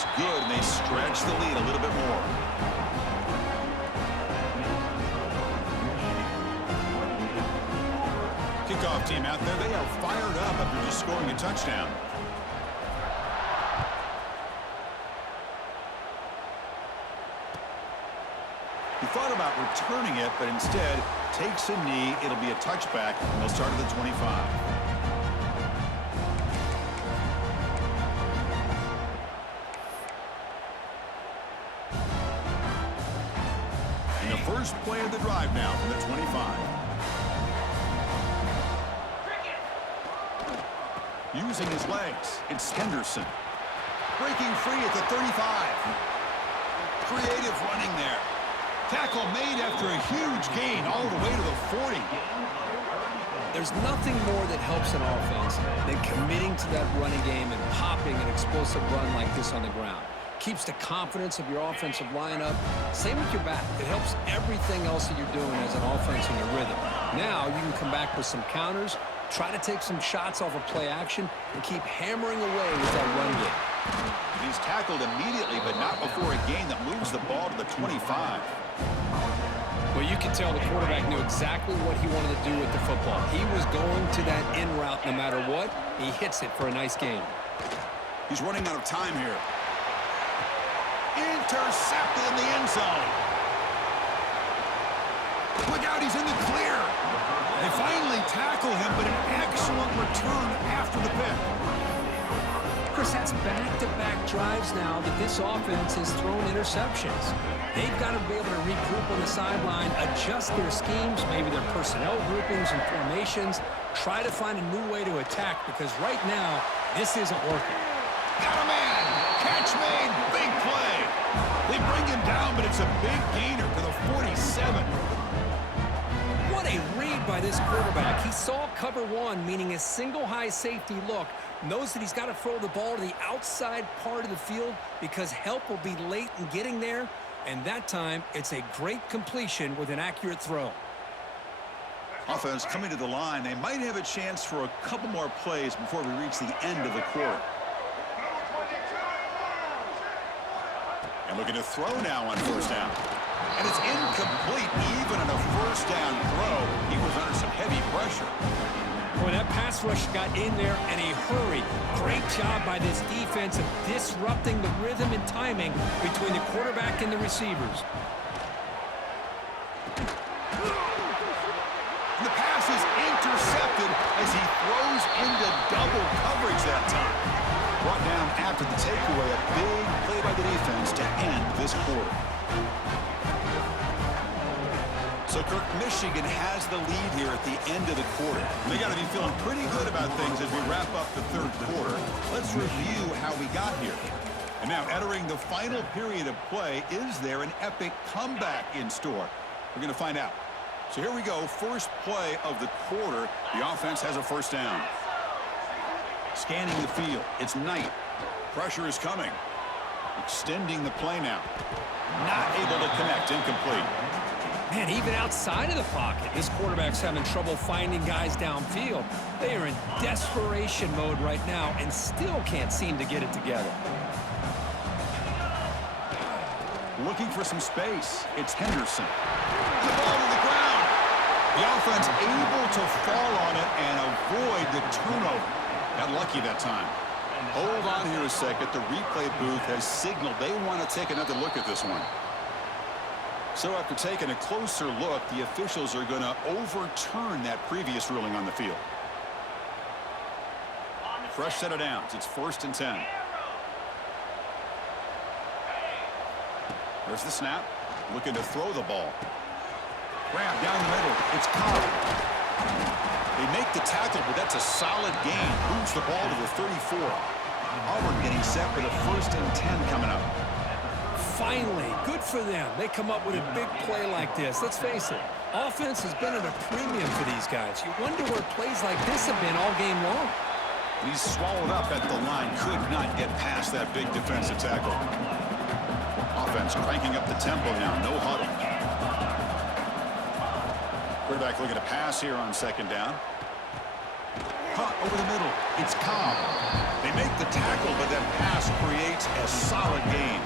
is good, and they stretch the lead a little bit more. Kickoff team out there. They are fired up after just scoring a touchdown. He thought about returning it, but instead takes a knee. It'll be a touchback, and they'll start at the 25. And the first play of the drive now from the 25. Using his legs, it's Henderson. Breaking free at the 35. Creative running there. Tackle made after a huge gain all the way to the 40. There's nothing more that helps an offense than committing to that running game and popping an explosive run like this on the ground. Keeps the confidence of your offensive lineup. Same with your back. It helps everything else that you're doing as an offense in your rhythm. Now you can come back with some counters, try to take some shots off of play action, and keep hammering away with that run game. He's tackled immediately, but not before a gain that moves the ball to the 25. Well, you can tell the quarterback knew exactly what he wanted to do with the football. He was going to that in route no matter what. He hits it for a nice gain. He's running out of time here. Intercepted in the end zone. Look out, he's in the clear. They finally tackle him, but an excellent return after the pick. Chris, that's back-to-back drives now that this offense has thrown interceptions. They've got to be able to regroup on the sideline, adjust their schemes, maybe their personnel groupings and formations, try to find a new way to attack, because right now, this isn't working. Got a man! Catch made! Big play! They bring him down, but it's a big gainer to the 47. What a read by this quarterback. He saw cover one, meaning a single high safety look, knows that he's got to throw the ball to the outside part of the field because help will be late in getting there, and that time it's a great completion with an accurate throw. Offense coming to the line. They might have a chance for a couple more plays before we reach the end of the quarter. And looking to throw now on first down. And it's incomplete. Even in a first down throw, he was under some heavy pressure. Boy, that pass rush got in there in a hurry. Great job by this defense of disrupting the rhythm and timing between the quarterback and the receivers. And the pass is intercepted as he throws into double coverage that time. Brought down after the takeaway, a big play by the defense to end this quarter. So, Kirk, Michigan has the lead here at the end of the quarter. They got to be feeling pretty good about things as we wrap up the third quarter. Let's review how we got here. And now, entering the final period of play, is there an epic comeback in store? We're going to find out. So here we go, first play of the quarter. The offense has a first down. Scanning the field, it's Knight. Pressure is coming. Extending the play now. Not able to connect, incomplete. Man, even outside of the pocket, this quarterback's having trouble finding guys downfield. They are in desperation mode right now and still can't seem to get it together. Looking for some space. It's Henderson. The ball to the ground. The offense able to fall on it and avoid the turnover. Got lucky that time. Hold on here a second. The replay booth has signaled they want to take another look at this one. So after taking a closer look, the officials are going to overturn that previous ruling on the field. Fresh set of downs. It's 1st and 10. There's the snap. Looking to throw the ball. Grab down the middle. It's Cobb. They make the tackle, but that's a solid gain. Moves the ball to the 34. Auburn getting set for the 1st and 10 coming up. Finally, good for them. They come up with a big play like this. Let's face it, offense has been at a premium for these guys. You wonder where plays like this have been all game long. He's swallowed up at the line. Could not get past that big defensive tackle. Offense cranking up the tempo now. No huddle. Quarterback looking to pass here on 2nd down. cut over the middle. It's Cobb. They make the tackle, but that pass creates a solid gain.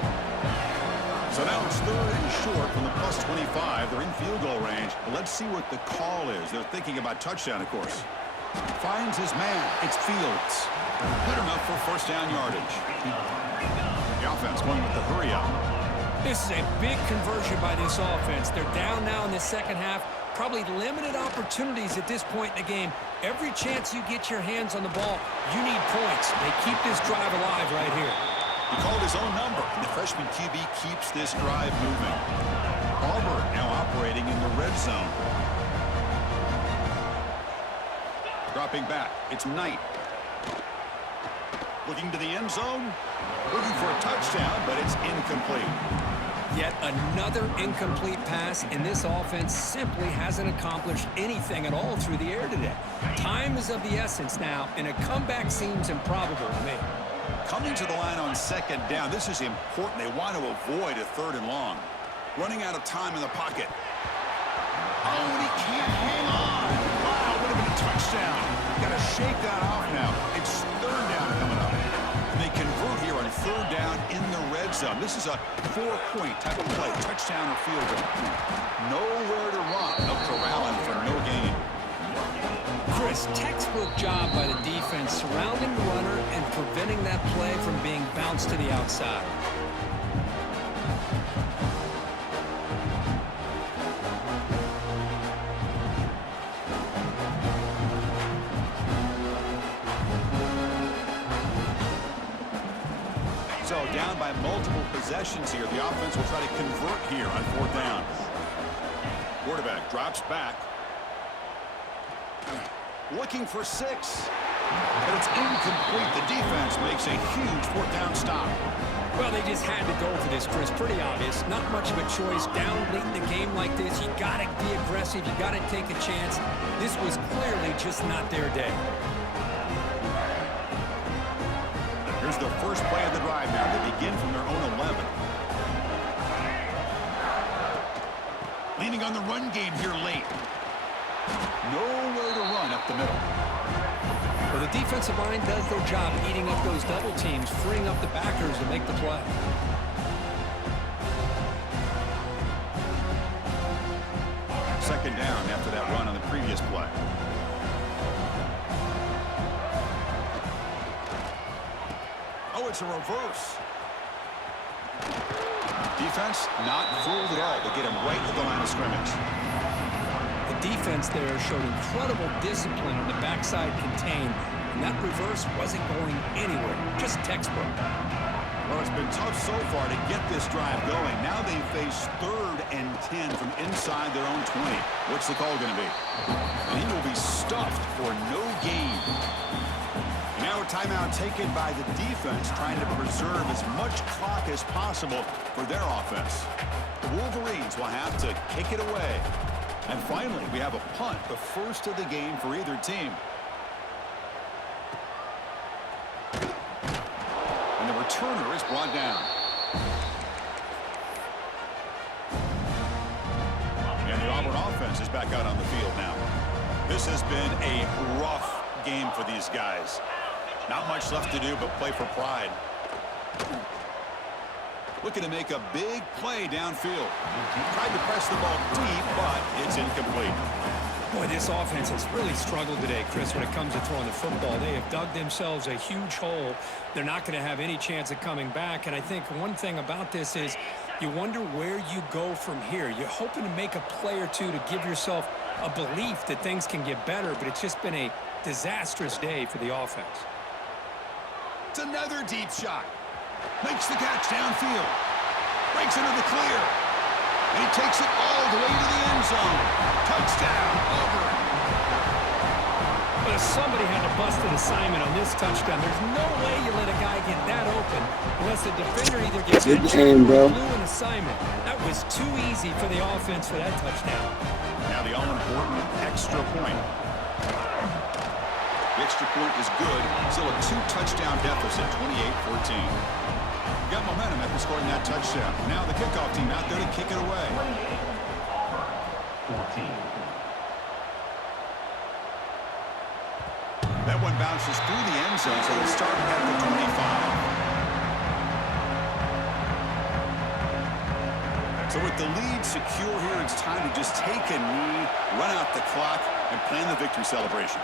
So now it's 3rd and short from the plus 25. They're in field goal range. Let's see what the call is. They're thinking about touchdown, of course. Finds his man. It's Fields. Good enough for first down yardage. The offense going with the hurry up. This is a big conversion by this offense. They're down now in the second half. Probably limited opportunities at this point in the game. Every chance you get your hands on the ball, you need points. They keep this drive alive right here. He called his own number, and the freshman QB keeps this drive moving. Auburn now operating in the red zone. Dropping back, it's Knight. Looking to the end zone. Looking for a touchdown, but it's incomplete. Yet another incomplete pass, and this offense simply hasn't accomplished anything at all through the air today. Time is of the essence now, and a comeback seems improbable to me. Coming to the line on second down, this is important. They want to avoid a 3rd and long. Running out of time in the pocket. Oh, and he can't hang on. Wow, would have been a touchdown. Got to shake that off now. It's 3rd down coming up. And they convert here on 3rd down in the red zone. This is a 4-point type of play. Touchdown or field goal. Nowhere to run. No corralling for no gain. Chris, textbook job by the defense surrounding the runner and preventing that play from being bounced to the outside. So down by multiple possessions here. The offense will try to convert here on 4th down. Quarterback drops back. Looking for 6. But it's incomplete. The defense makes a huge 4th down stop. Well, they just had to go for this, Chris. Pretty obvious. Not much of a choice. Down late in the game like this, you got to be aggressive. You got to take a chance. This was clearly just not their day. Here's the first play of the drive now. They begin from their own 11. Leaning on the run game here late. Nowhere to run up the middle. Well, the defensive line does their job eating up those double teams, freeing up the backers to make the play. Second down after that run on the previous play. Oh, it's a reverse. Defense not fooled at all. They get him right at the line of scrimmage. The defense there showed incredible discipline on the backside contained, and that reverse wasn't going anywhere, just textbook. Well, it's been tough so far to get this drive going. Now they face 3rd and 10 from inside their own 20. What's the call going to be? And he will be stuffed for no gain. Now a timeout taken by the defense, trying to preserve as much clock as possible for their offense. The Wolverines will have to kick it away. And finally, we have a punt, the first of the game for either team. And the returner is brought down. And the Auburn offense is back out on the field now. This has been a rough game for these guys. Not much left to do but play for pride. Looking to make a big play downfield. Tried to press the ball deep, but it's incomplete. Boy, this offense has really struggled today, Chris, when it comes to throwing the football. They have dug themselves a huge hole. They're not going to have any chance of coming back. And I think one thing about this is you wonder where you go from here. You're hoping to make a play or two to give yourself a belief that things can get better, but it's just been a disastrous day for the offense. It's another deep shot. Makes the catch downfield. Breaks into the clear. And he takes it all the way to the end zone. Touchdown, Auburn. But if somebody had to bust an assignment on this touchdown, there's no way you let a guy get that open unless the defender either gets injured or blew an assignment. That was too easy for the offense for that touchdown. Now the all-important extra point. The extra point is good. Still a 2-touchdown deficit, 28-14. Got momentum after scoring that touchdown. Now the kickoff team out there to kick it away. 14. That one bounces through the end zone, so we'll start at the 25. So with the lead secure here, it's time to just take a knee, run out the clock, and plan the victory celebration.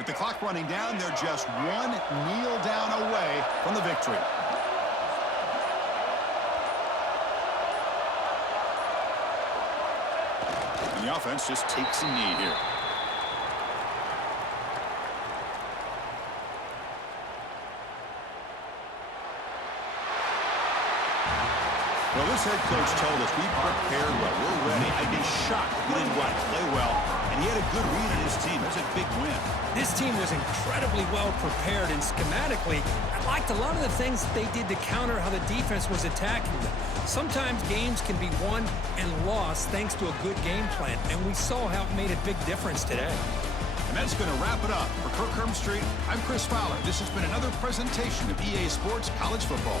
With the clock running down, they're just one kneel down away from the victory. And the offense just takes a knee here. Well, this head coach told us we prepared well. We're ready. I'd be shocked if we didn't go out and play well. And he had a good read on his team. That's a big win. This team was incredibly well prepared, and schematically, I liked a lot of the things that they did to counter how the defense was attacking them. Sometimes games can be won and lost thanks to a good game plan, and we saw how it made a big difference today. And that's going to wrap it up. For Kirk Herbstreit, I'm Chris Fowler. This has been another presentation of EA Sports College Football.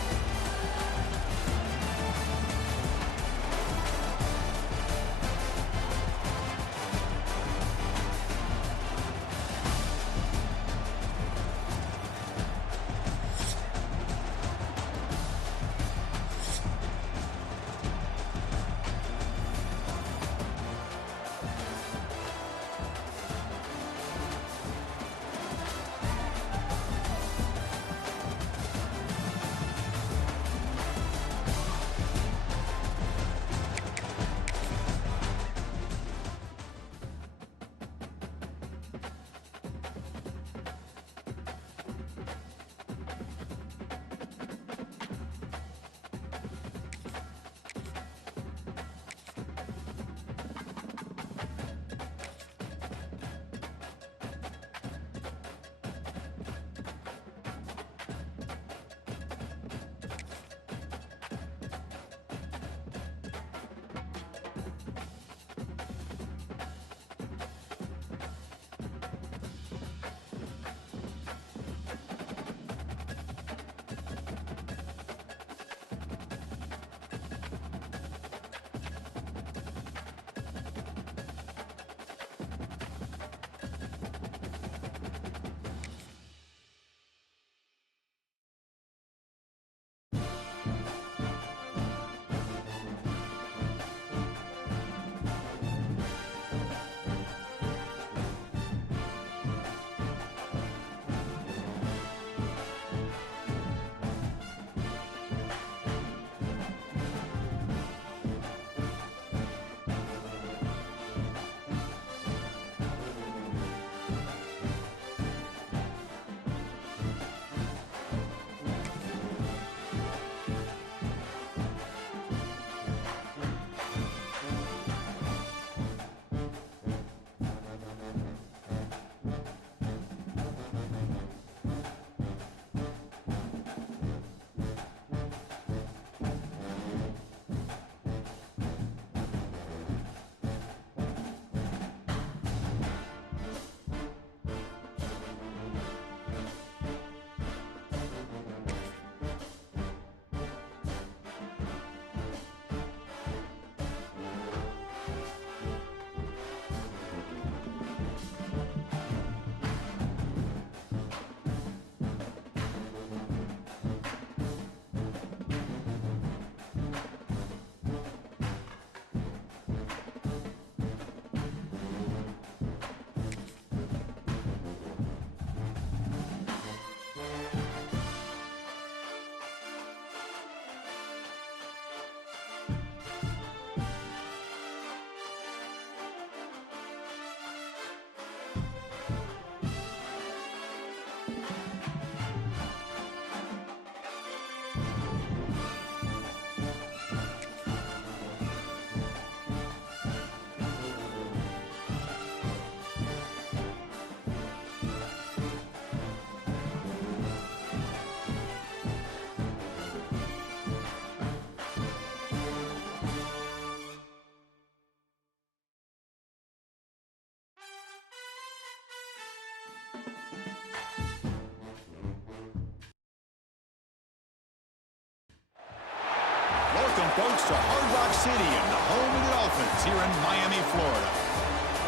welcome folks to Hard Rock City and the home of the Dolphins here in Miami, Florida.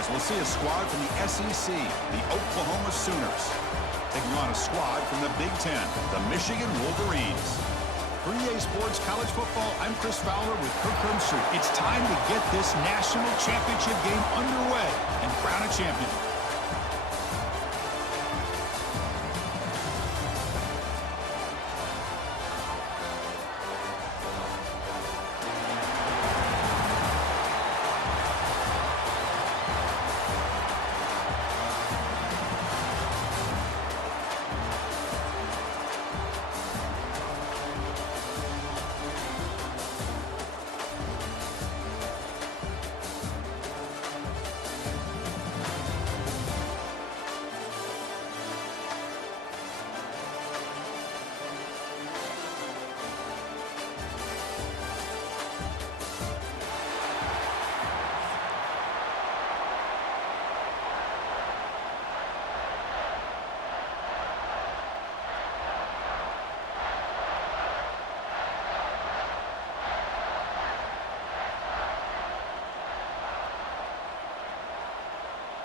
As we'll see a squad from the SEC, the Oklahoma Sooners, taking on a squad from the Big Ten, the Michigan Wolverines. For EA Sports College Football, I'm Chris Fowler with Kirk Herbstreit. It's time to get this national championship game underway and crown a champion.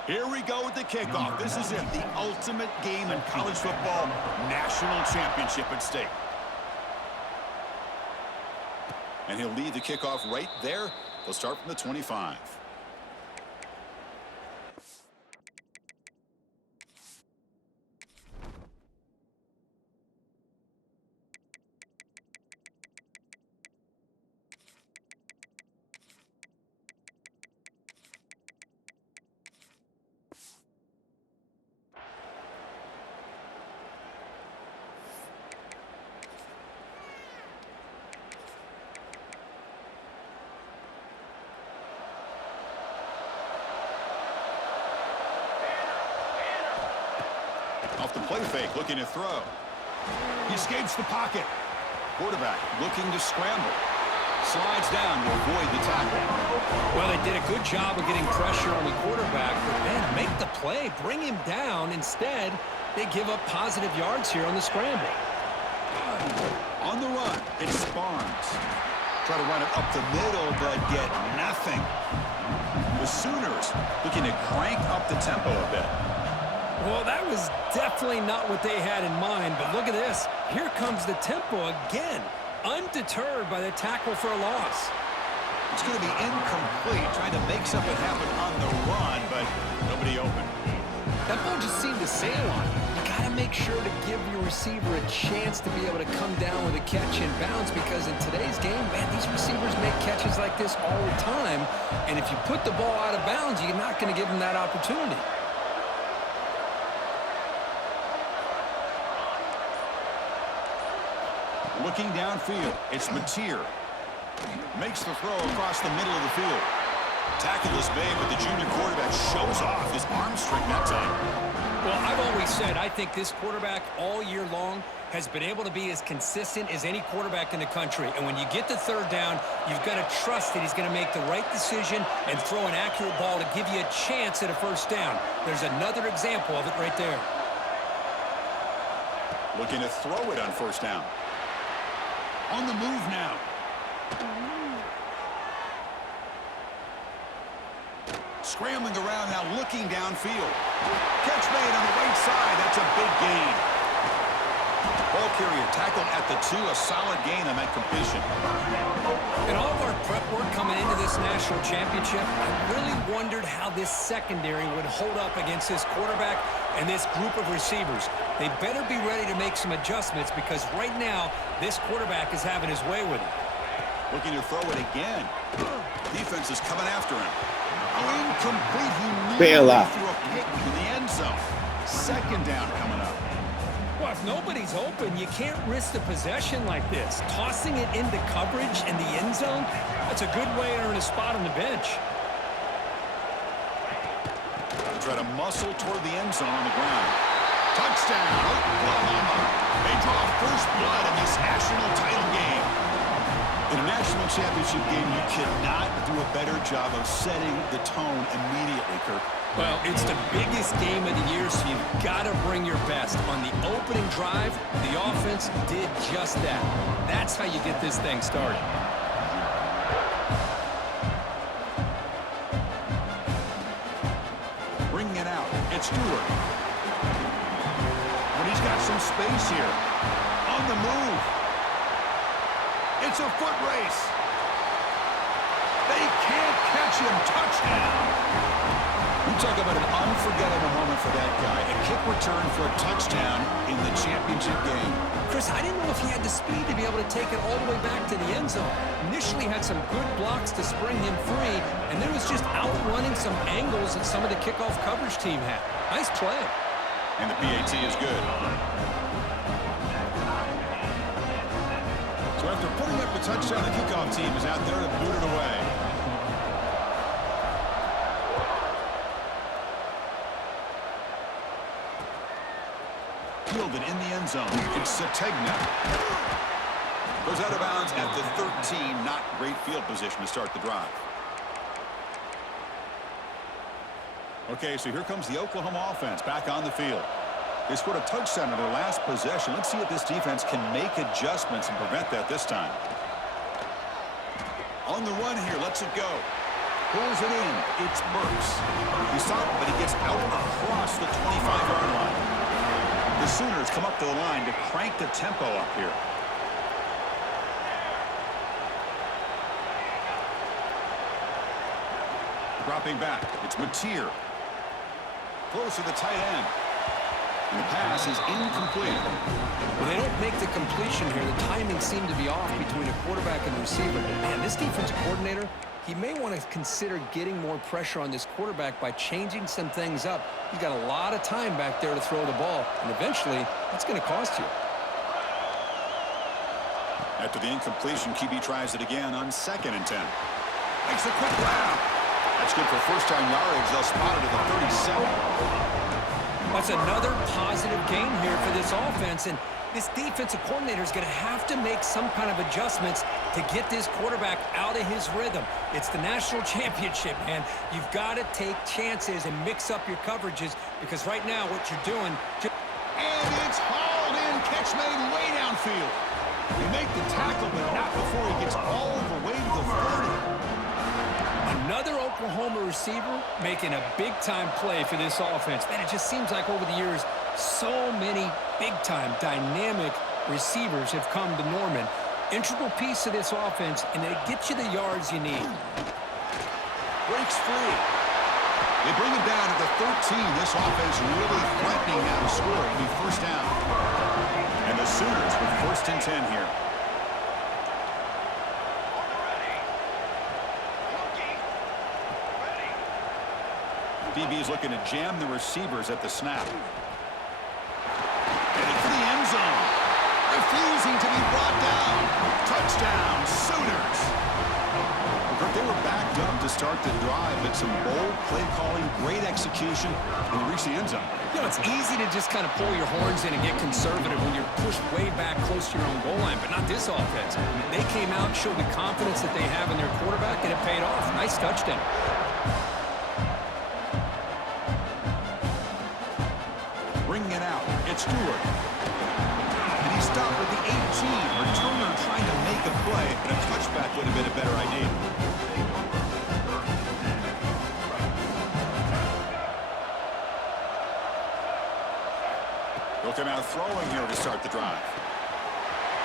Here we go with the kickoff. This is it, the ultimate game in college football, national championship at stake. And he'll lead the kickoff right there. They'll start from the 25. Off the play fake, looking to throw. He escapes the pocket. Quarterback looking to scramble. Slides down to avoid the tackle. Well, they did a good job of getting pressure on the quarterback, but then make the play, bring him down. Instead, they give up positive yards here on the scramble. On the run, it's Barnes. Try to run it up the middle, but get nothing. The Sooners looking to crank up the tempo a bit. Well, that was definitely not what they had in mind, but look at this. Here comes the tempo again, undeterred by the tackle for a loss. It's going to be incomplete, trying to make something happen on the run, but nobody open. That ball just seemed to sail on him. You got to make sure to give your receiver a chance to be able to come down with a catch and bounce, because in today's game, man, these receivers make catches like this all the time, and if you put the ball out of bounds, you're not going to give them that opportunity. Looking downfield, it's Mateer. Makes the throw across the middle of the field. Tackle is made, but the junior quarterback shows off his arm strength that time. Well, I've always said I think this quarterback all year long has been able to be as consistent as any quarterback in the country. And when you get the third down, you've got to trust that he's going to make the right decision and throw an accurate ball to give you a chance at a first down. There's another example of it right there. Looking to throw it on first down. On the move now. Scrambling around now, looking downfield. Catch made on the right side. That's a big gain. Ball carrier tackled at the 2. A solid gain on that completion. In all of our prep work coming into this national championship, I really wondered how this secondary would hold up against this quarterback and this group of receivers. They better be ready to make some adjustments, because right now, this quarterback is having his way with it. Looking to throw it again. Defense is coming after him. Oh, incomplete. He nearly threw a pick in the end zone. Second down coming up. Well, if nobody's open, you can't risk the possession like this. Tossing it into coverage in the end zone, that's a good way to earn a spot on the bench. Try to muscle toward the end zone on the ground. Touchdown, Oklahoma. They draw first blood in this national title game. In a national championship game, you cannot do a better job of setting the tone immediately, Kirk. Well, it's the biggest game of the year, so you've got to bring your best. On the opening drive, the offense did just that. That's how you get this thing started. Stewart. And he's got some space here. On the move. It's a foot race. They can't catch him. Touchdown. You talk about an unforgettable moment for that guy. A kick return for a touchdown in the championship game. Chris, I didn't know if he had the speed to be able to take it all the way back to the end zone. Initially had some good blocks to spring him free, and then was just outrunning some angles that some of the kickoff coverage team had. Nice play. And the PAT is good. So after putting up the touchdown, the kickoff team is out there to boot it away. Fielded in the end zone. It's Sategna. Goes out of bounds at the 13. Not great field position to start the drive. Okay, so here comes the Oklahoma offense back on the field. They scored a touchdown in their last possession. Let's see if this defense can make adjustments and prevent that this time. On the run here, lets it go. Pulls it in. It's Burks. He's stopped, but he gets out across the 25-yard line. The Sooners come up to the line to crank the tempo up here. Dropping back, it's Mateer. Close to the tight end. And the pass is incomplete. Well, they don't make the completion here. The timing seemed to be off between a quarterback and the receiver. But, man, this defensive coordinator, he may want to consider getting more pressure on this quarterback by changing some things up. He's got a lot of time back there to throw the ball, and eventually that's going to cost you. After the incompletion, QB tries it again on 2nd and 10. Makes a quick grab. That's good for first-down yardage. They'll spot it at the 37. That's another positive game here for this offense, and this defensive coordinator is going to have to make some kind of adjustments to get this quarterback out of his rhythm. It's the national championship, man. You've got to take chances and mix up your coverages because right now what you're doing... And it's hauled in. Catch made way downfield. They make the tackle, but not before he gets all the way to the 30. Another Oklahoma receiver making a big-time play for this offense. Man, it just seems like over the years, so many big-time, dynamic receivers have come to Norman. Integral piece of this offense, and they get you the yards you need. Breaks free. They bring him down at the 13. This offense really threatening now to score. It'll be first down. And the Sooners with 1st and 10 here. DB is looking to jam the receivers at the snap. Headed for the end zone. Refusing to be brought down. Touchdown, Sooners. They were backed up to start the drive, but some bold play calling, great execution, and they reached the end zone. You know, it's easy to just kind of pull your horns in and get conservative when you're pushed way back close to your own goal line, but not this offense. They came out, showed the confidence that they have in their quarterback, and it paid off. Nice touchdown. Bringing it out, it's Stewart. And he stopped with the 18. Returner trying to make a play, but a touchback would have been a better idea. He'll come out throwing here to start the drive.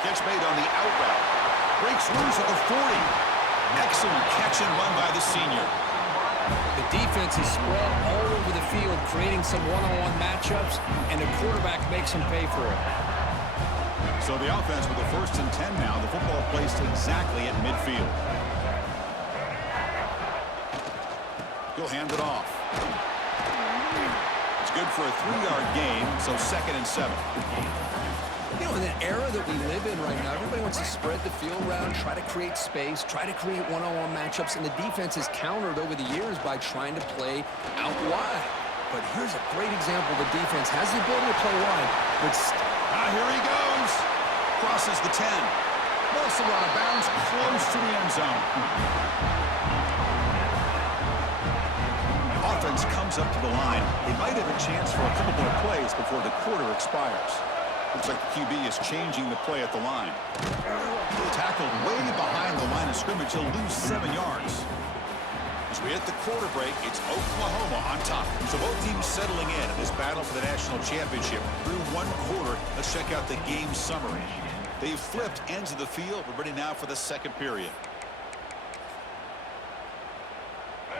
Catch made on the out route. Breaks loose at the 40. Excellent catch and run by the senior. The defense is spread all over the field, creating some one-on-one matchups, and the quarterback makes them pay for it. So the offense with the 1st and 10 now. The football placed exactly at midfield. He'll hand it off. It's good for a 3-yard gain, so 2nd and 7. You know, in the era that we live in right now, everybody wants to spread the field around, try to create space, try to create one-on-one matchups, and the defense is countered over the years by trying to play out wide. But here's a great example. The defense has the ability to play wide, but... Here he goes. Crosses the 10. Morsel out of bounds, close to the end zone. Offense comes up to the line. They might have a chance for a couple more plays before the quarter expires. Looks like the QB is changing the play at the line. Tackled way behind the line of scrimmage. He'll lose 7 yards. It's we hit the quarter break, it's Oklahoma on top. So both teams settling in this battle for the national championship through one quarter. Let's check out the game summary. They've flipped ends of the field. We're ready now for the second period.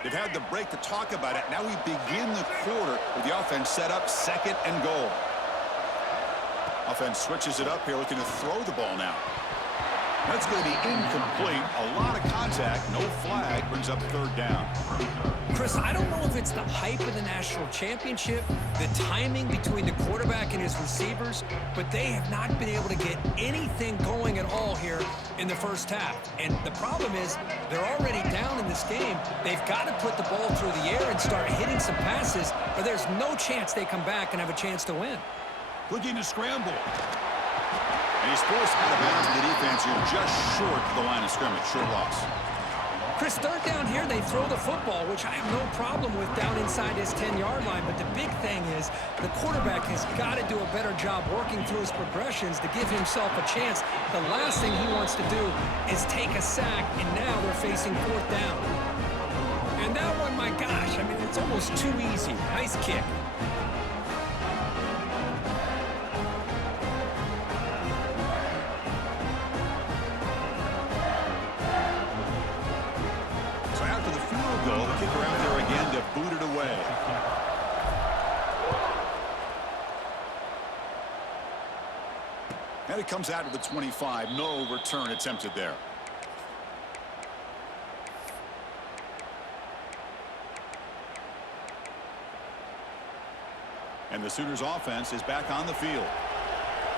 They've had the break to talk about it. Now we begin the quarter with the offense set up, second and goal. Offense switches it up here, looking to throw the ball now. That's going to be incomplete. A lot of contact, no flag, brings up third down. Chris, I don't know if it's the hype of the national championship, the timing between the quarterback and his receivers, but they have not been able to get anything going at all here in the first half. And the problem is they're already down in this game. They've got to put the ball through the air and start hitting some passes, or there's no chance they come back and have a chance to win. Looking to scramble. And he's forced out of bounds in the defense here, just short of the line of scrimmage. Short loss. Chris, third down here, they throw the football, which I have no problem with down inside his 10-yard line. But the big thing is the quarterback has got to do a better job working through his progressions to give himself a chance. The last thing he wants to do is take a sack, and now they're facing fourth down. And that one, my gosh, I mean, it's almost too easy. Nice kick. Kicker out there again to boot it away. And it comes out to the 25. No return attempted there. And the Sooners offense is back on the field.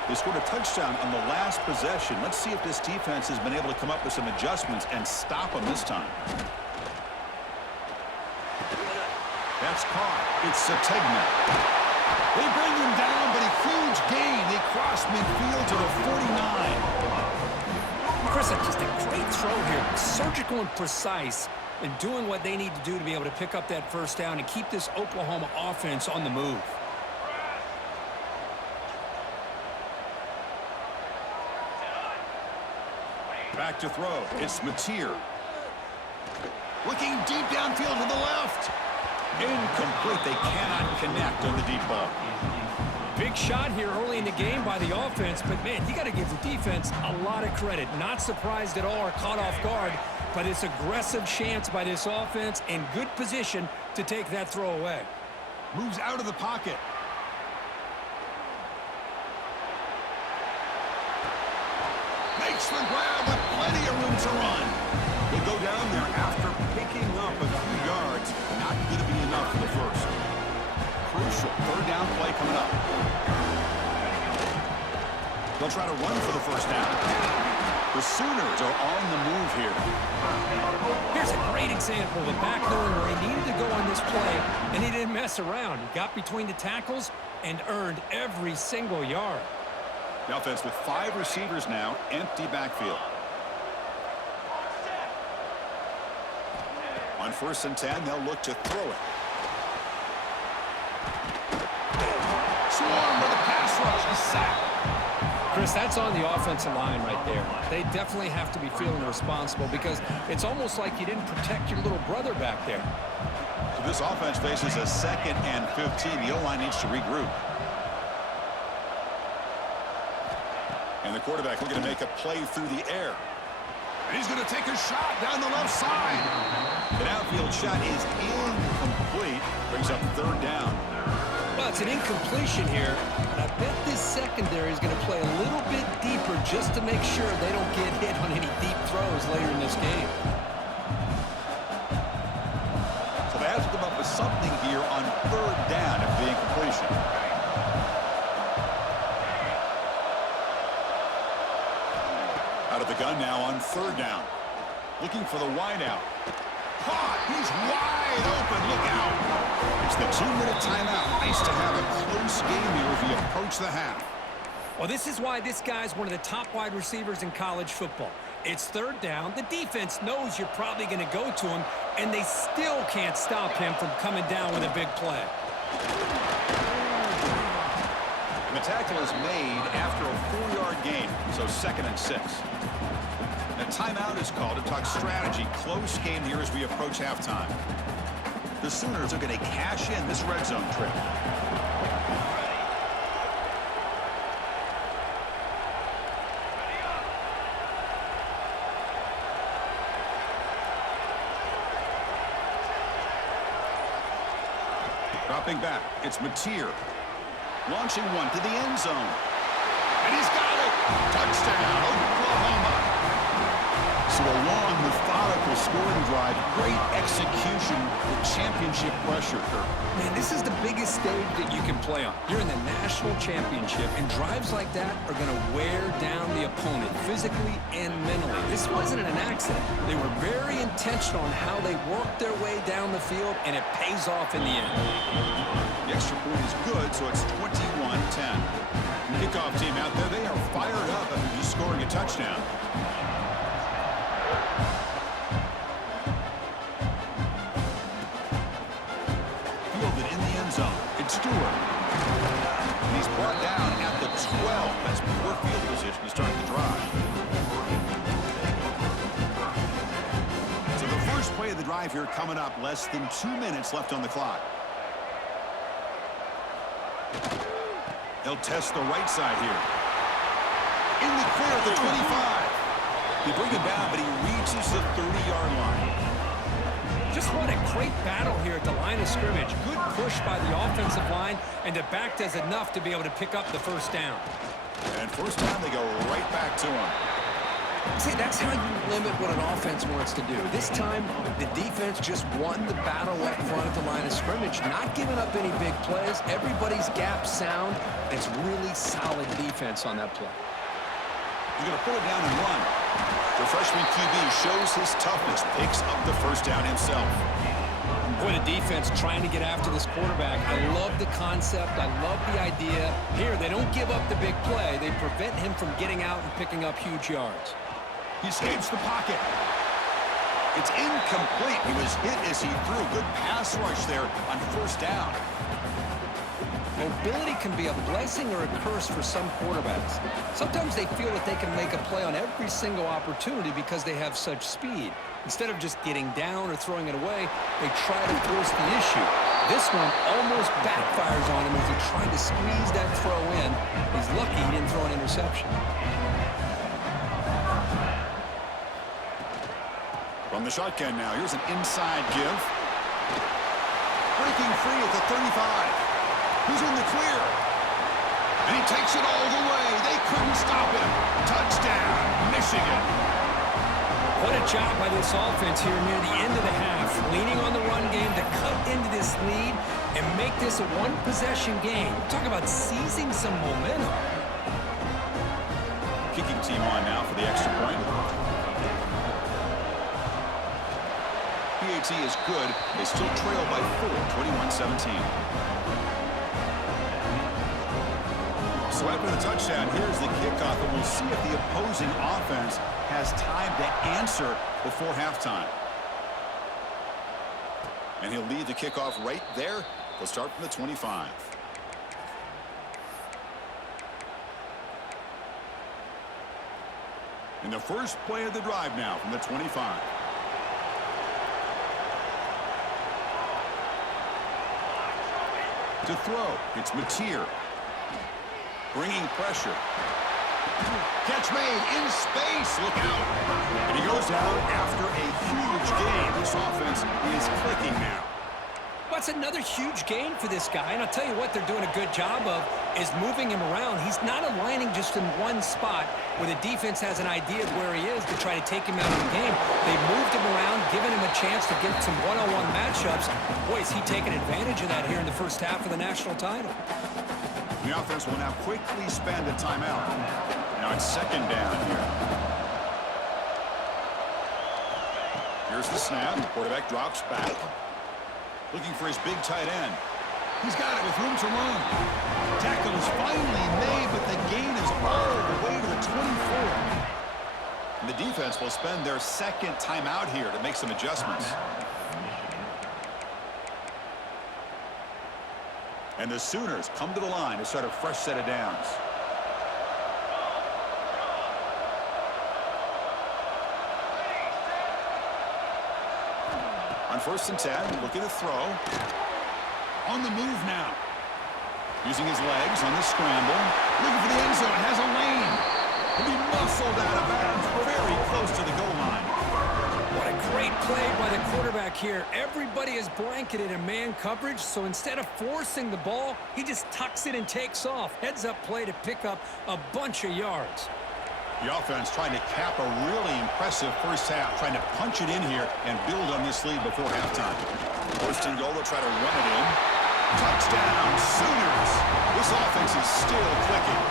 They scored a touchdown on the last possession. Let's see if this defense has been able to come up with some adjustments and stop them this time. That's caught. It's Sategna. They bring him down, but a huge gain. They cross midfield to the 49. Chris, that's just a great throw here. Surgical and precise in doing what they need to do to be able to pick up that first down and keep this Oklahoma offense on the move. Back to throw. It's Mateer. Looking deep downfield to the left. Incomplete. They cannot connect on the deep ball. Big shot here early in the game by the offense, but, man, you got to give the defense a lot of credit. Not surprised at all or caught off guard, but it's aggressive chance by this offense and good position to take that throw away. Moves out of the pocket. Makes the grab with plenty of room to run. They go down there after picking up a few yards. Not going to be enough for the first. Crucial third down play coming up. They'll try to run for the first down. The Sooners are on the move here. Here's a great example of a back knowing where he needed to go on this play, and he didn't mess around. He got between the tackles and earned every single yard. The offense with 5 receivers now, empty backfield. On 1st and 10, they'll look to throw it. Swarm with a pass rush, a sack. Chris, that's on the offensive line right there. They definitely have to be feeling responsible because it's almost like you didn't protect your little brother back there. So this offense faces a 2nd and 15. The O-line needs to regroup. And the quarterback looking to make a play through the air. And he's going to take a shot down the left side. An outfield shot is incomplete. Brings up third down. Well, it's an incompletion here, but I bet this secondary is going to play a little bit deeper just to make sure they don't get hit on any deep throws later in this game. So they have to come up with something here on third down after the incompletion. Out of the gun now on third down. Looking for the wideout. Caught. He's wide open. Look out. It's the 2-minute timeout. Nice to have a close game here as we approach the half. Well, this is why this guy's one of the top wide receivers in college football. It's third down. The defense knows you're probably going to go to him, and they still can't stop him from coming down with a big play. And the tackle is made after a 4-yard gain, so 2nd and 6. A timeout is called to talk strategy. Close game here as we approach halftime. The Sooners are going to cash in this red zone trip. Dropping back, it's Mateer. Launching one to the end zone. And he's got it! Touchdown, Oklahoma! So a long, methodical scoring drive. Great execution with championship pressure, Kirk. Man, this is the biggest stage that you can play on. You're in the national championship, and drives like that are going to wear down the opponent physically and mentally. This wasn't an accident. They were very intentional on how they worked their way down the field, and it pays off in the end. The extra point is good, so it's 21-10. Kickoff team out there, they are fired up after just scoring a touchdown. Fielded in the end zone. It's Stewart. And he's brought down at the 12. That's poor field position to start the drive. So the first play of the drive here coming up. Less than 2 minutes left on the clock. They'll test the right side here. In the clear at the 25. They bring him down, but he reaches the 30-yard line. Just what a great battle here at the line of scrimmage. Good push by the offensive line, and the back does enough to be able to pick up the first down. And first down, they go right back to him. See, that's how you limit what an offense wants to do. This time, the defense just won the battle up front at the line of scrimmage, not giving up any big plays. Everybody's gap sound. It's really solid defense on that play. He's going to pull it down and run. The freshman QB shows his toughness, picks up the first down himself. Boy, the defense trying to get after this quarterback. I love the concept. I love the idea. Here, they don't give up the big play. They prevent him from getting out and picking up huge yards. He escapes the pocket. It's incomplete. He was hit as he threw. Good pass rush there on first down. Mobility can be a blessing or a curse for some quarterbacks. Sometimes they feel that they can make a play on every single opportunity because they have such speed. Instead of just getting down or throwing it away, they try to force the issue. This one almost backfires on him as he tried to squeeze that throw in. He's lucky he didn't throw an interception. From the shotgun now, here's an inside give. Breaking free at the 35. He's in the clear. And he takes it all the way. They couldn't stop him. Touchdown, Michigan. What a job by this offense here near the end of the half. Leaning on the run game to cut into this lead and make this a one-possession game. Talk about seizing some momentum. Kicking team on now for the extra point. PAT is good. They still trail by 4, 21-17. So after the touchdown, here's the kickoff, and we'll see if the opposing offense has time to answer before halftime. And he'll lead the kickoff right there. They'll start from the 25. And the first play of the drive now from the 25. To throw, it's Mateer. Bringing pressure. Catch made in space. Look out. And he goes down after a huge gain. This offense is clicking now. What's another huge gain for this guy? And I'll tell you what they're doing a good job of is moving him around. He's not aligning just in one spot where the defense has an idea of where he is to try to take him out of the game. They moved him around, giving him a chance to get some one-on-one matchups. Boy, is he taking advantage of that here in the first half of the national title. The offense will now quickly spend a timeout. Now it's second down here. Here's the snap. Quarterback drops back. Looking for his big tight end. He's got it with room to run. Tackle is finally made, but the gain is all the way to the 24. And the defense will spend their second timeout here to make some adjustments. And the Sooners come to the line to start a fresh set of downs. On 1st and 10, looking to throw. On the move now. Using his legs on the scramble. Looking for the end zone. Has a lane. He'll be muscled out of bounds very close to the goal line. What a great play by the quarterback here. Everybody is blanketed in man coverage, so instead of forcing the ball, he just tucks it and takes off. Heads-up play to pick up a bunch of yards. The offense trying to cap a really impressive first half, trying to punch it in here and build on this lead before halftime. 1st and goal, they'll try to run it in. Touchdown, Sooners! This offense is still clicking.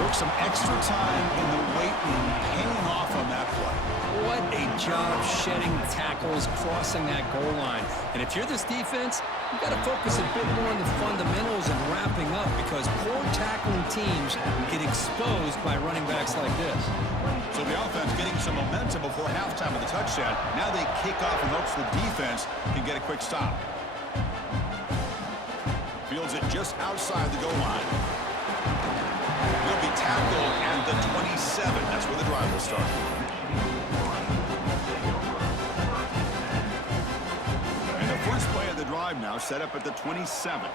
Took some extra time in the weight room, paying off on that play. What a job shedding tackles, crossing that goal line. And if you're this defense, you've got to focus a bit more on the fundamentals and wrapping up, because poor tackling teams get exposed by running backs like this. So the offense getting some momentum before halftime with the touchdown. Now they kick off in hopes the defense can get a quick stop. Fields it just outside the goal line. He'll be tackled at the 27. That's where the drive will start. And the first play of the drive now set up at the 27.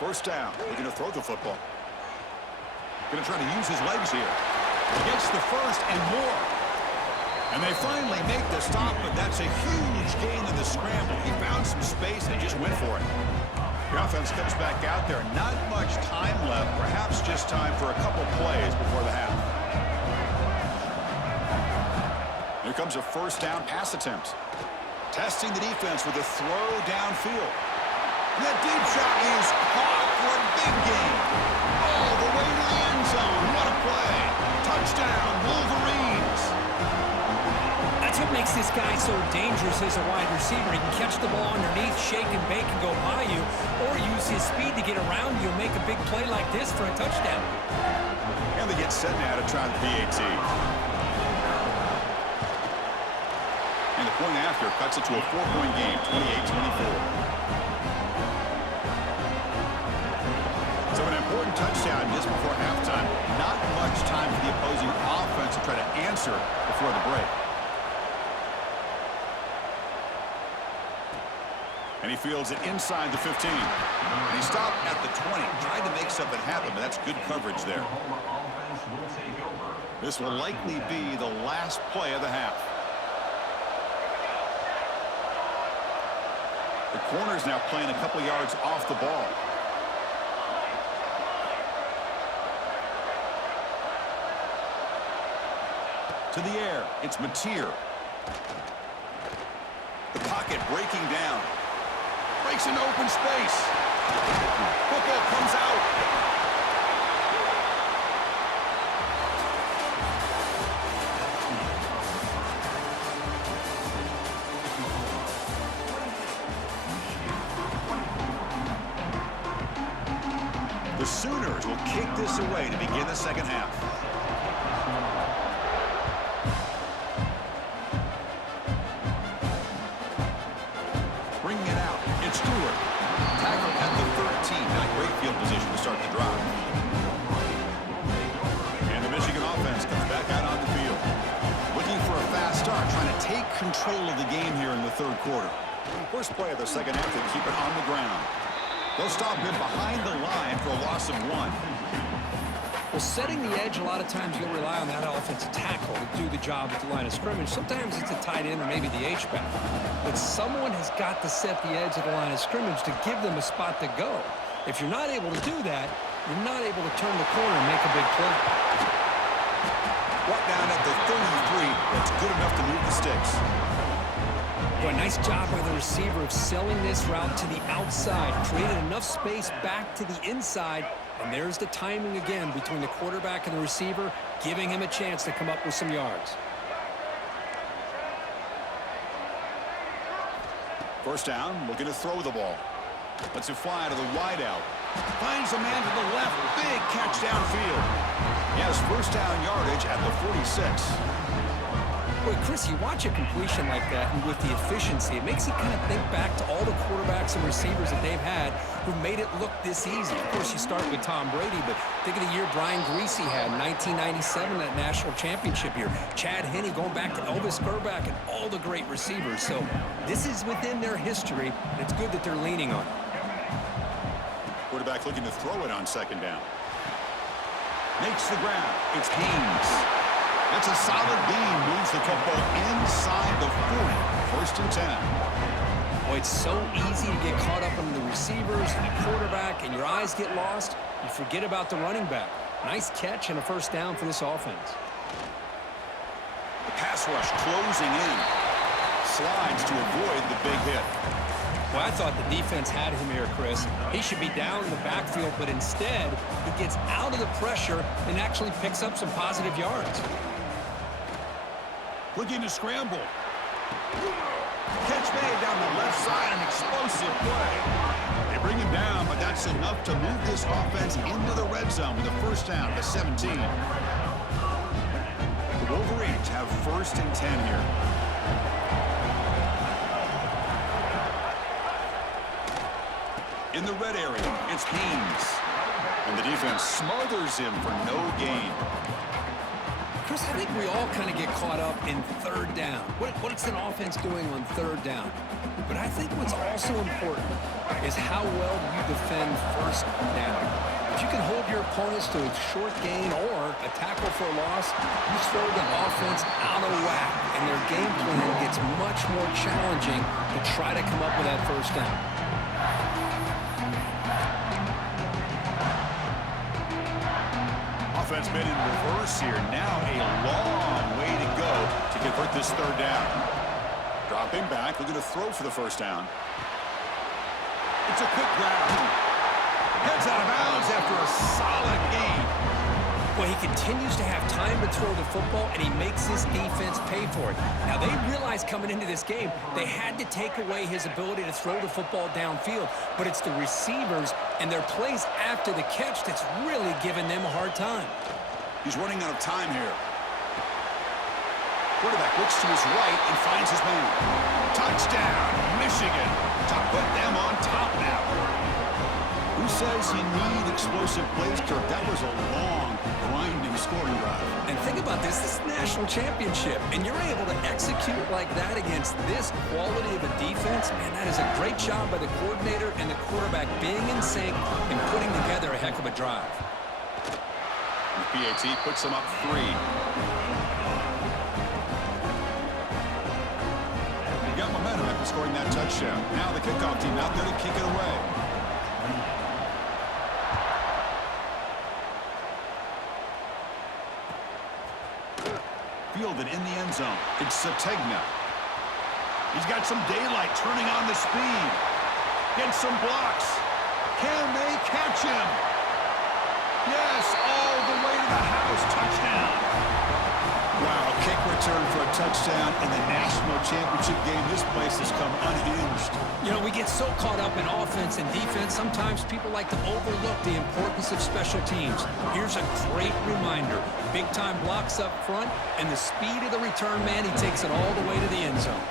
1st down. Looking to throw the football. Going to try to use his legs here. Gets the first and more. And they finally make the stop, but that's a huge gain in the scramble. He found some space and just went for it. The offense comes back out there. Not much time left. Perhaps just time for a couple plays before the half. Here comes a 1st down pass attempt. Testing the defense with a throw downfield. That deep shot is caught for a big gain. All the way to the end zone. What a play. Touchdown, Wolverines. That's what makes this guy so dangerous as a wide receiver. He can catch the ball underneath, shake and bake and go by you, or use his speed to get around you and make a big play like this for a touchdown. And they get set now to try the PAT. And the point after cuts it to a 4-point game, 28-24. So an important touchdown just before halftime. Not much time for the opposing offense to try to answer before the break. And he fields it inside the 15. And he stopped at the 20. Tried to make something happen, but that's good coverage there. This will likely be the last play of the half. The corner's now playing a couple yards off the ball. To the air, it's Mateer. The pocket breaking down. Breaks into open space. Football comes out. The Sooners will kick this away to begin the second half. Bringing it out. It's Stewart. Tackle at the 13. Not great field position to start the drive. And the Michigan offense comes back out on the field. Looking for a fast start, trying to take control of the game here in the 3rd quarter. First play of the second half, they keep it on the ground. They'll stop him behind the line for a loss of 1. Well, setting the edge, a lot of times you'll rely on that offensive tackle to do the job at the line of scrimmage. Sometimes it's a tight end or maybe the H-back. But someone has got to set the edge of the line of scrimmage to give them a spot to go. If you're not able to do that, you're not able to turn the corner and make a big play. Brought down at the 33. That's good enough to move the sticks. Boy, nice job by the receiver of selling this route to the outside. Created enough space back to the inside. And there's the timing again between the quarterback and the receiver, giving him a chance to come up with some yards. First down, looking to throw the ball. Lets it fly to the wideout. Finds a man to the left. Big catch downfield. He has first down yardage at the 46. Well, Chris, you watch a completion like that, and with the efficiency, it makes you kind of think back to all the quarterbacks and receivers that they've had who made it look this easy. Of course, you start with Tom Brady, but think of the year Brian Griese had in 1997, that national championship year. Chad Henne going back to Elvis Grbac and all the great receivers. So this is within their history, and it's good that they're leaning on it. Quarterback looking to throw it on second down. Makes the grab. It's Haynes. That's a solid gain. Moves the football inside the 40. First and 10. Boy, it's so easy to get caught up on the receivers and the quarterback, and your eyes get lost. You forget about the running back. Nice catch and a first down for this offense. The pass rush closing in. Slides to avoid the big hit. Well, I thought the defense had him here, Chris. He should be down in the backfield, but instead, he gets out of the pressure and actually picks up some positive yards. Looking to scramble. Catch made down the left side, an explosive play. They bring him down, but that's enough to move this offense into the red zone with a first down to 17. The Wolverines have first and 10 here. In the red area, it's Haynes. And the defense smothers him for no gain. Chris, I think we all kind of get caught up in third down. What's an offense doing on third down? But I think what's also important is how well you defend first down. If you can hold your opponents to a short gain or a tackle for a loss, you throw the offense out of whack, and their game plan gets much more challenging to try to come up with that first down. Offense been in reverse here. Now a long way to go to convert this third down. Dropping back, looking to throw for the first down. It's a quick grab. Heads out of bounds after a solid gain. Well, he continues to have time to throw the football, and he makes this defense pay for it. Now, they realized coming into this game they had to take away his ability to throw the football downfield, but it's the receivers and their plays after the catch that's really giving them a hard time. He's running out of time here. Quarterback looks to his right and finds his man. Touchdown, Michigan, to put them on top now. Who says you need explosive plays, Kirk? That was a long, grinding scoring drive. And think about this. This is a national championship, and you're able to execute like that against this quality of a defense. Man, that is a great job by the coordinator and the quarterback being in sync and putting together a heck of a drive. The PAT puts them up 3. They got momentum after scoring that touchdown. Now the kickoff team out there to kick it away. Fielded in the end zone. It's Sategna. He's got some daylight, turning on the speed. Gets some blocks. Can they catch him? Yes, all the way to the house. Touchdown. Wow, kick return for a touchdown in the national championship game. This place has come unhinged. You know, we get so caught up in offense and defense, sometimes people like to overlook the importance of special teams. Here's a great reminder. Big-time blocks up front, and the speed of the return man, he takes it all the way to the end zone.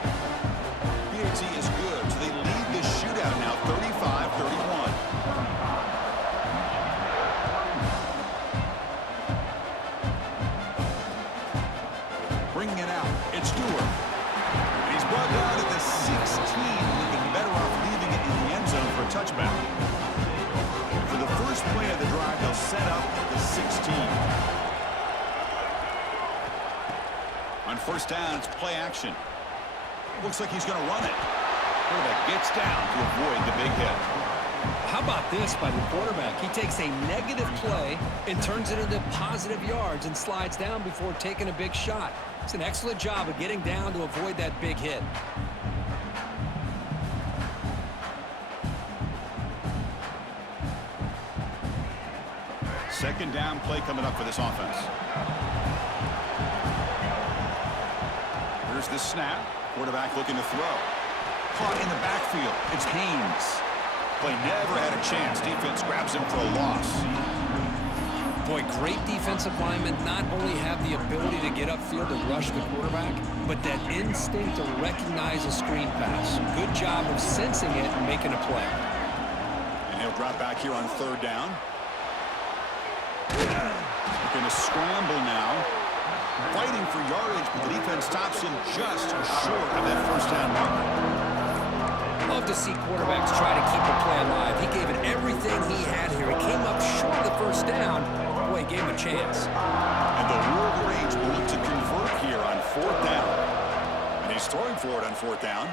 PAT is good, so they lead this shootout now 35-31. Bringing it out, it's Stewart. And he's brought down at the 16, looking better off leaving it in the end zone for a touchback. For the first play of the drive, they'll set up at the 16. On first down, it's play action. Looks like he's going to run it. Quarterback gets down to avoid the big hit. How about this by the quarterback? He takes a negative play and turns it into positive yards and slides down before taking a big shot. It's an excellent job of getting down to avoid that big hit. Second down play coming up for this offense. Here's the snap. Quarterback looking to throw. Caught in the backfield. It's Haynes. Play never had a chance. Defense grabs him for a loss. Boy, Boy, great defensive linemen not only have the ability to get upfield and rush the quarterback, but that instinct to recognize a screen pass. Good job of sensing it and making a play. And he'll drop back here on third down. Looking to scramble now. Fighting for yardage, but the defense stops him just short of that first down marker. Love to see quarterbacks try to keep the play alive. He gave it everything he had here. He came up short of the first down. Boy, he gave him a chance. And the Wolverines will look to convert here on fourth down. And he's throwing for it on fourth down.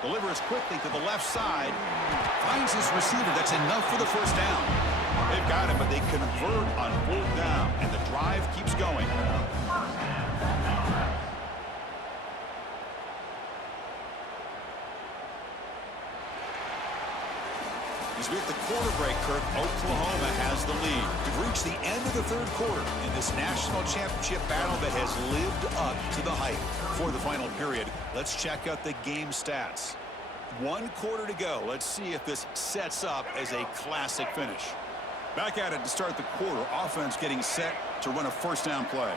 Delivers quickly to the left side. Finds his receiver. That's enough for the first down. They've got him, but they convert on fourth down. And the drive keeps going. As we hit the quarter break, Kirk, Oklahoma has the lead. We've reached the end of the third quarter in this national championship battle that has lived up to the hype. For the final period, let's check out the game stats. 1 quarter to go. Let's see if this sets up as a classic finish. Back at it to start the quarter. Offense getting set to run a first down play.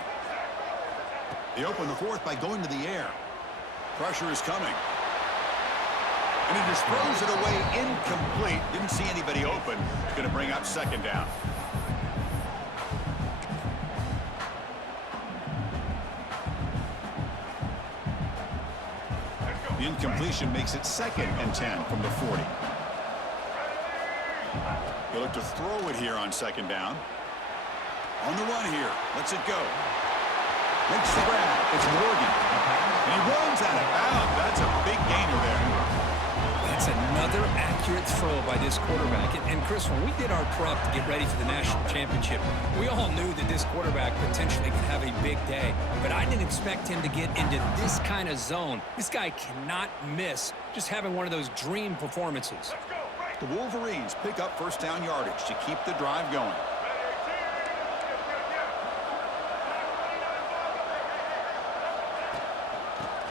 They open the fourth by going to the air. Pressure is coming. And he just throws it away incomplete. Didn't see anybody open. It's going to bring up second down. The incompletion makes it 2nd and 10 from the 40. They look to throw it here on second down. On the run here. Lets it go. Makes the grab. It's Morgan. And he runs out of bounds. That's a big gainer there. That's another accurate throw by this quarterback. And Chris, when we did our prep to get ready for the national championship, we all knew that this quarterback potentially could have a big day. But I didn't expect him to get into this kind of zone. This guy cannot miss just having one of those dream performances. The Wolverines pick up first down yardage to keep the drive going.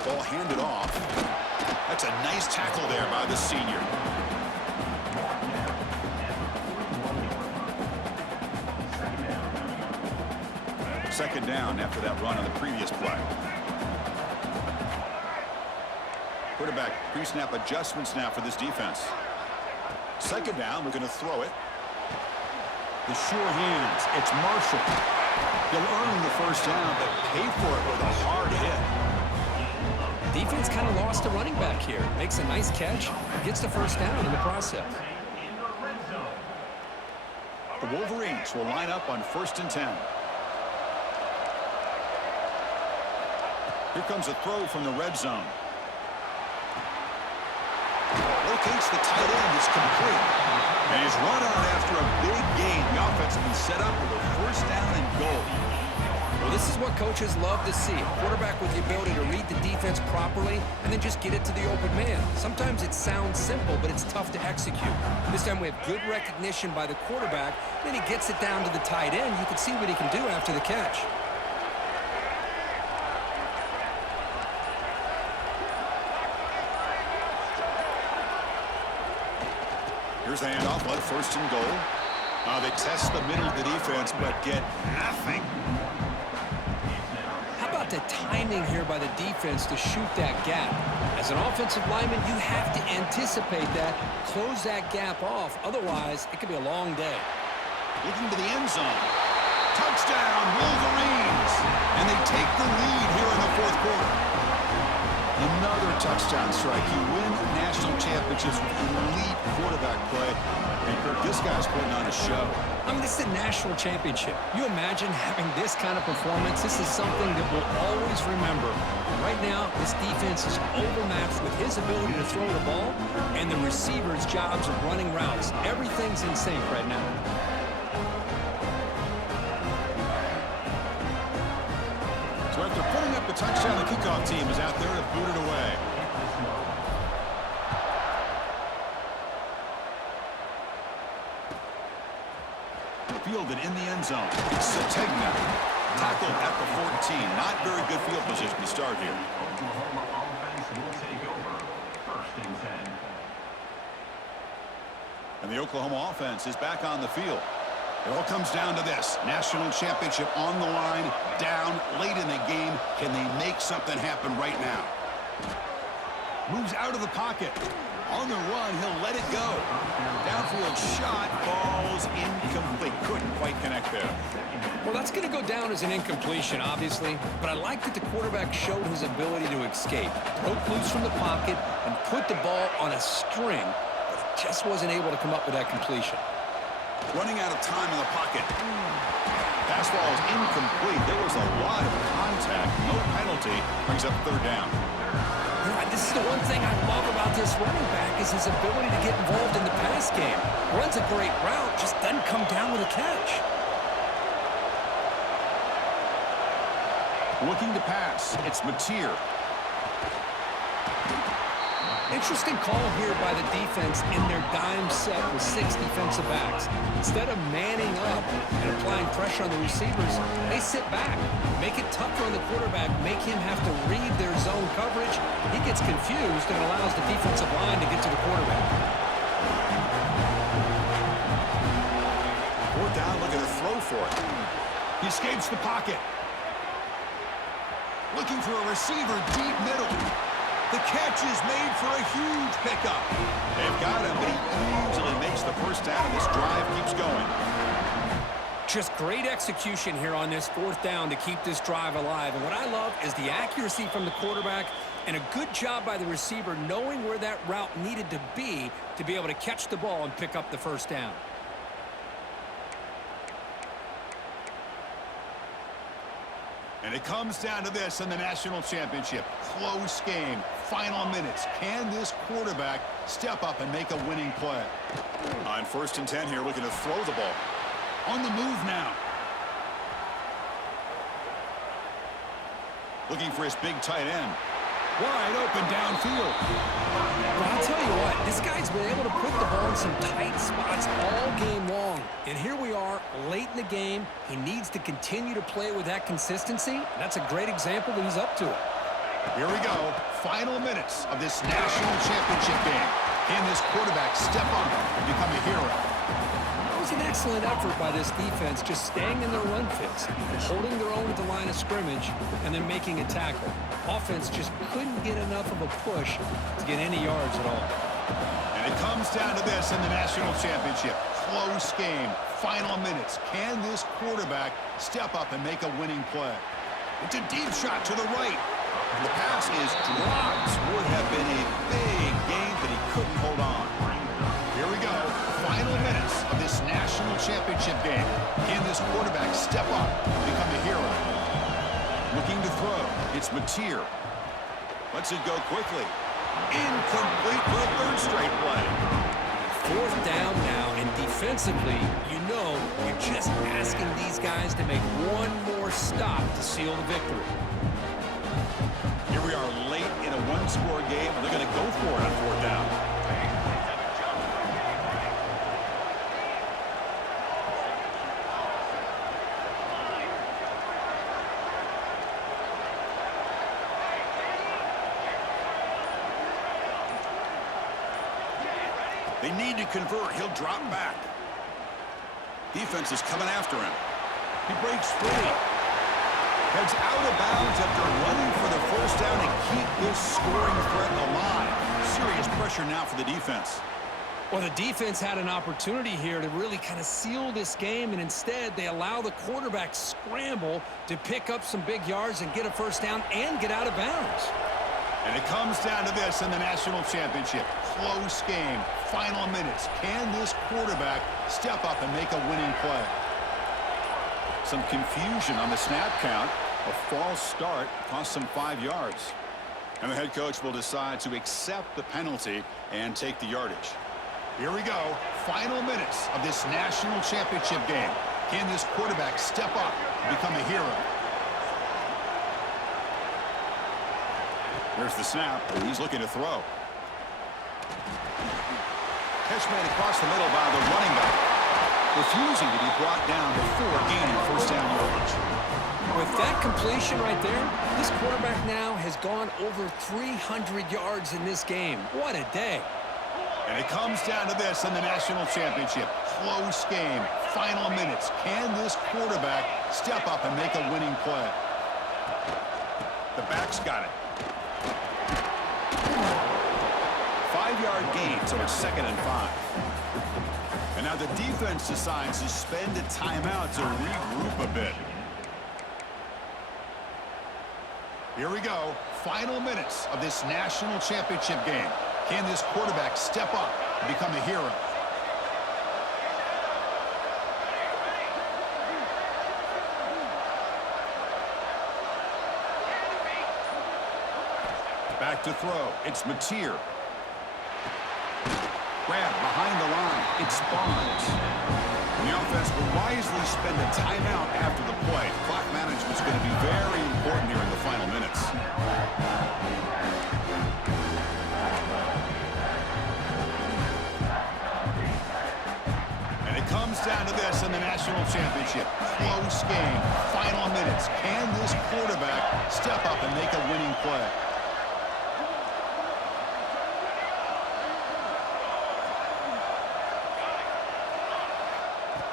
Ball handed off. That's a nice tackle there by the senior. Second down after that run on the previous play. Quarterback pre-snap adjustments now for this defense. Second down, we're going to throw it. The sure hands. It's Marshall. He'll earn the first down, but pay for it with a hard hit. Defense kind of lost a running back here. Makes a nice catch. Gets the first down in the process. The Wolverines will line up on 1st and 10. Here comes a throw from the red zone. Locates the tight end. It's complete. And he's run out after a big gain. The offense will be set up with a first down and goal. Well, this is what coaches love to see. A quarterback with the ability to read the defense properly and then just get it to the open man. Sometimes it sounds simple, but it's tough to execute. This time we have good recognition by the quarterback. Then he gets it down to the tight end. You can see what he can do after the catch. Here's the handoff, led 1st and goal. They test the middle of the defense, but get nothing. How about the timing here by the defense to shoot that gap? As an offensive lineman, you have to anticipate that, close that gap off. Otherwise, it could be a long day. Looking to the end zone. Touchdown, Wolverines! And they take the lead here in the 4th quarter. Another touchdown strike. You win national championships with elite quarterback play. And Kirk, this guy's putting on a show. I mean, this is a national championship. You imagine having this kind of performance? This is something that we'll always remember. And right now, this defense is overmatched with his ability to throw the ball and the receivers' jobs of running routes. Everything's in sync right now. So after putting up the touchdown, the kickoff team is out there to boot it away. Fielded in the end zone. It's Sategna. Tackled at the 14. Not very good field position to start here. Oklahoma offense will take over 1st and 10. And the Oklahoma offense is back on the field. It all comes down to this. National championship on the line, down late in the game. Can they make something happen right now? Moves out of the pocket. On the run, he'll let it go. Downfield shot falls incomplete. Couldn't quite connect there. Well, that's going to go down as an incompletion, obviously, but I like that the quarterback showed his ability to escape, broke loose from the pocket, and put the ball on a string, but he just wasn't able to come up with that completion. Running out of time in the pocket. Pass ball is incomplete. There was a lot of contact. No penalty. Brings up third down. This is the one thing I love about this running back is his ability to get involved in the pass game. Runs a great route, just doesn't come down with a catch. Looking to pass. It's Mateer. Interesting call here by the defense in their dime set with 6 defensive backs. Instead of manning up and applying pressure on the receivers, they sit back, make it tougher on the quarterback, make him have to read their zone coverage. He gets confused and allows the defensive line to get to the quarterback. Fourth down, looking to throw for it. He escapes the pocket. Looking for a receiver deep middle. The catch is made for a huge pickup. They've got him, but he easily makes the first down, and this drive keeps going. Just great execution here on this fourth down to keep this drive alive. And what I love is the accuracy from the quarterback and a good job by the receiver knowing where that route needed to be able to catch the ball and pick up the first down. And it comes down to this in the national championship. Close game. Final minutes. Can this quarterback step up and make a winning play? On 1st and 10 here, looking to throw the ball. On the move now. Looking for his big tight end. Wide open downfield. Well, I'll tell you what, this guy's been able to put the ball in some tight spots all game long. And here we are, late in the game. He needs to continue to play with that consistency. And that's a great example that he's up to it. Here we go. Final minutes of this national championship game. Can this quarterback step up and become a hero? That was an excellent effort by this defense, just staying in their run fits, holding their own at the line of scrimmage, and then making a tackle. Offense just couldn't get enough of a push to get any yards at all. And it comes down to this in the national championship. Close game. Final minutes. Can this quarterback step up and make a winning play? It's a deep shot to the right. The pass is dropped. Would have been a big game, but he couldn't hold on. Here we go. Final minutes of this national championship game. Can this quarterback step up and become a hero? Looking to throw. It's Mateer. Lets it go quickly. Incomplete for a third straight play. Fourth down now, and defensively, you know you're just asking these guys to make one more stop to seal the victory. Here we are late in a one-score game, and they're going to go for it on fourth down. They need to convert. He'll drop back. Defense is coming after him. He breaks free. Heads out of bounds after running for the first down and keep this scoring threat alive. Serious pressure now for the defense. Well, the defense had an opportunity here to really kind of seal this game, and instead they allow the quarterback scramble to pick up some big yards and get a first down and get out of bounds. And it comes down to this in the national championship. Close game. Final minutes. Can this quarterback step up and make a winning play? Some confusion on the snap count. A false start cost them 5 yards. And the head coach will decide to accept the penalty and take the yardage. Here we go. Final minutes of this national championship game. Can this quarterback step up and become a hero? There's the snap. He's looking to throw. Catch made across the middle by the running back, refusing to be brought down before gaining first down yardage. With that completion right there, this quarterback now has gone over 300 yards in this game. What a day. And it comes down to this in the national championship. Close game. Final minutes. Can this quarterback step up and make a winning play? The back's got it. 5-yard gain, so it's 2nd and 5. And now the defense decides to spend a timeout to regroup a bit. Here we go. Final minutes of this national championship game. Can this quarterback step up and become a hero? Back to throw. It's Mateer. Grab behind the line. It's Barnes. And the offense will wisely spend a timeout after the play. Clock management is going to be very important here in the final minutes. And it comes down to this in the national championship. Close game. Final minutes. Can this quarterback step up and make a winning play?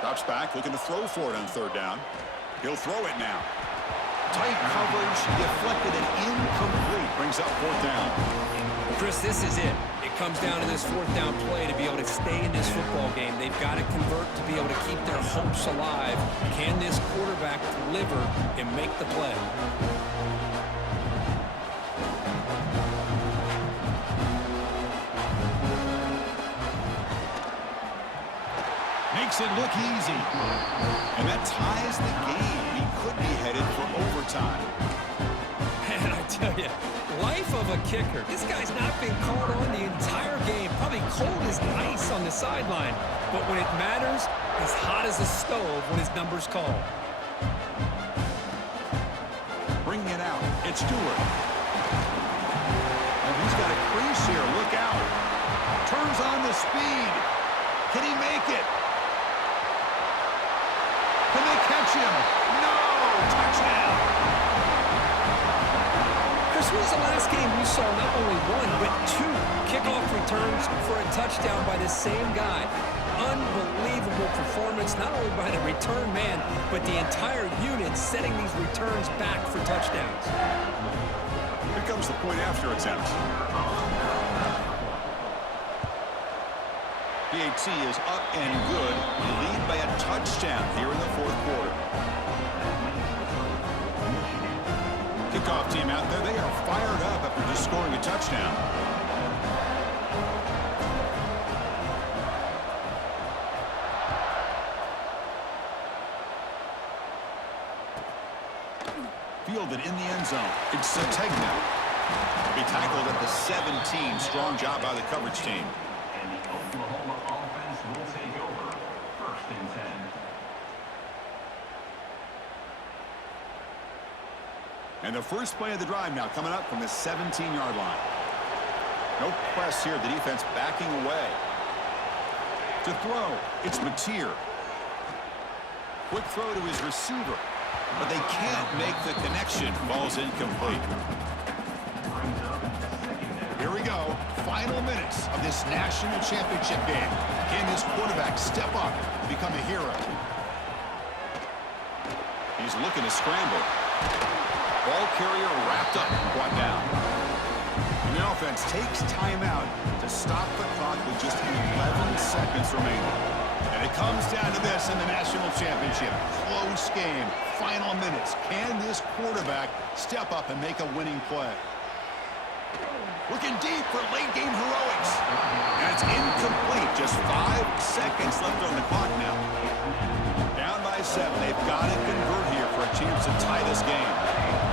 Drops back, looking to throw for it on 3rd down. He'll throw it now. Tight coverage, deflected and incomplete. Brings up 4th down. Chris, this is it. It comes down to this 4th down play to be able to stay in this football game. They've got to convert to be able to keep their hopes alive. Can this quarterback deliver and make the play? Makes it look easy. And that ties the game. He could be headed for overtime. Man, I tell you, life of a kicker. This guy's not been called on the entire game. Probably cold as ice on the sideline. But when it matters, he's hot as a stove when his number's called. Bringing it out. It's Stewart. And he's got a crease here. Look out. Turns on the speed. Can he make it? Can they catch him? No! Touchdown! Chris, when was the last game you saw not only 1, but 2 kickoff returns for a touchdown by the same guy? Unbelievable performance, not only by the return man, but the entire unit setting these returns back for touchdowns. Here comes the point after attempt. PAT is up and good. You lead by a touchdown here in the 4th quarter. Kickoff team out there, they are fired up after just scoring a touchdown. Fielded in the end zone. It's Sategna. Be tackled at the 17. Strong job by the coverage team. And the Oklahoma offense will take over. 1st and 10. And the first play of the drive now coming up from the 17-yard line. No press here. The defense backing away. To throw, it's Mateer. Quick throw to his receiver. But they can't make the connection. Ball's incomplete. Here we go. Final minutes of this national championship game. Can this quarterback step up and become a hero? He's looking to scramble. Ball carrier wrapped up and brought down. And the offense takes timeout to stop the clock with just 11 seconds remaining. And it comes down to this in the national championship. Close game. Final minutes. Can this quarterback step up and make a winning play? Looking deep for late game heroics. And it's incomplete. Just 5 seconds left on the clock now. Down by 7. They've got to convert here for a chance to tie this game.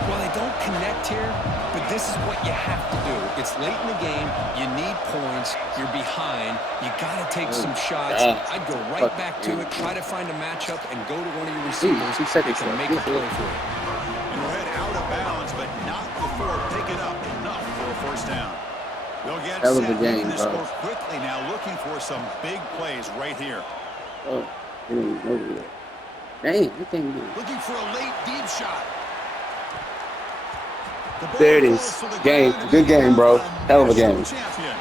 Well, they don't connect here, but this is what you have to do. It's late in the game. You need points. You're behind. You got to take some shots. I'd go right back to it, try to find a matchup, and go to one of your receivers that can make a play for it. And we'll head out of bounds, but not before picking up enough for a 1st down. They'll get Hell of a set game, moving this bro. score quickly now, looking for some big plays right here. Oh, he didn't even know that. Dang, you can't do it. Looking for a late deep shot. The ball There it rolls is. to the Game. ground, Good game, bro. and Hell of a national game. champion.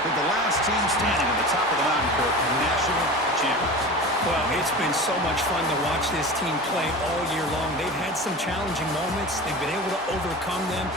They're the last team standing at the top of the mountain, Kirk, national champions. Well, it's been so much fun to watch this team play all year long. They've had some challenging moments. They've been able to overcome them.